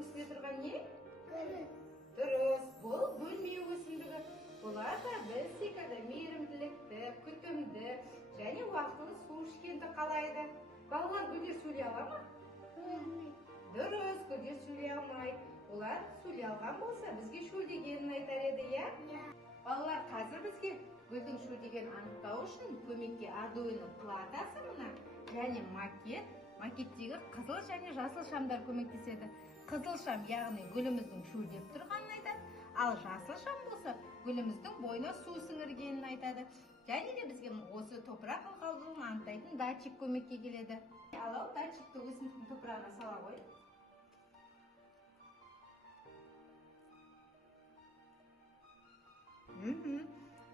оның үстінде тұрған не? Дұрыс, бұл бөлме өсімдігі. Бұлар да біз секілді мейірімділікті, күтімді және уақытылы су ішкенді қалайды. Балалар гүлдер сөйлей ала ма? Дұрыс, гүлдер сөйлей алмайды. Олар сөйлей алған болса, бізге шөлдегенін айтар еді, иә? Балалар, қазір бізге гүлдің шөлдегенін анықтау үшін көмекке Arduino платасы мына және макеттегі қызыл және жасыл шамдар көмектеседі. Қызыл шам, яғни гүліміздің шөлдеп тұрғанын айтады, ал жасыл шам болса, гүліміздің бойына су сіңіргенін айтады. Және де бізге осы топырақ ылғалдылығын анықтайтын датчик көмекке келеді. Ал датчикті өсімдіктің топырағына сала қой.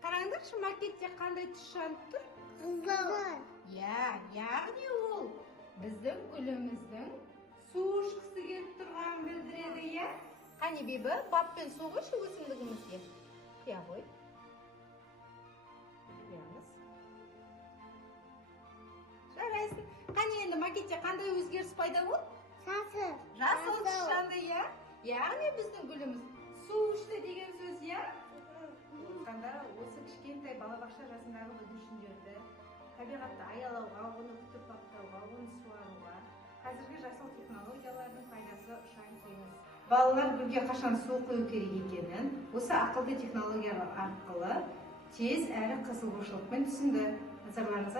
Қараңдаршы, макетте қандай түс жанып тұр? Қызыл. Яғни ол біздің гүліміздің су ішкісі келіп тұрғанын білдіреді, иә? Қане Бибі, баппен су құйшы өсімдігімізге. Құя ғой. Құямыз. Жарайсын. Қане енді макетте қандай өзгеріс пайда болды? Жасыл түс жанды, иә? Яғни біздің гүліміз су ішті деген сөз, иә? Осы кішкентай балабақша жасындағы бүлдіршіндерді табиғатты аялауға, оны күтіп баптауға, оны суаруға қазіргі жасыл технологиялардың пайдасы ұшан теңіз. Балалар гүлге қашан су құю керек екенін осы ақылды технологиялар арқылы тез әрі қызығушылықпен түсінді. Назарларыңызға